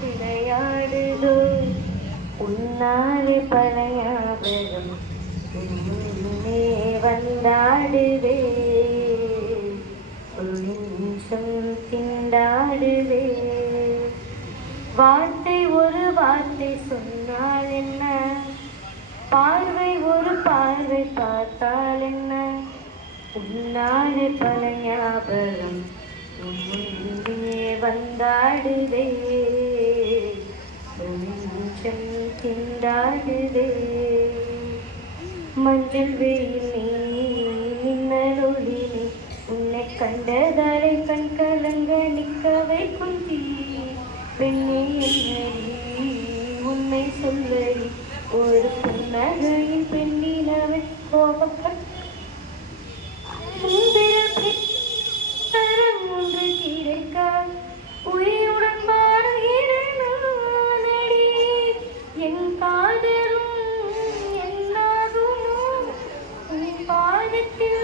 விளையாடுதோ உன்னாலே பல ஞாபகம் முன்னே வந்தாடுதே ஒரு நிமிஷம் திண்டாடுதே வார்த்தை ஒரு வார்த்தை சொன்னால் என்ன பார்வை ஒரு பார்வை பார்த்தால் என்ன உன்னாலே பல ஞாபகம் முன்னே வந்தாடுதே கொஞ்சம் திண்டாடுதே மஞ்சள் வெயில் நீ மின்னலொளி நீ உன்னை கண்டதாரை கண் கலங்க நிற்க வைக்கும் தீ பெண்ணே என்னடி உண்மை சொல்லடி ஒரு புன்னகையில் பெண்ணினவை கோபப்பட்ட ஒன்று கிடைக்க உயிருடன் வாழ்கிறேன் நானடி என் காதலும் என்னாகுமோ உன் பாதத்தில்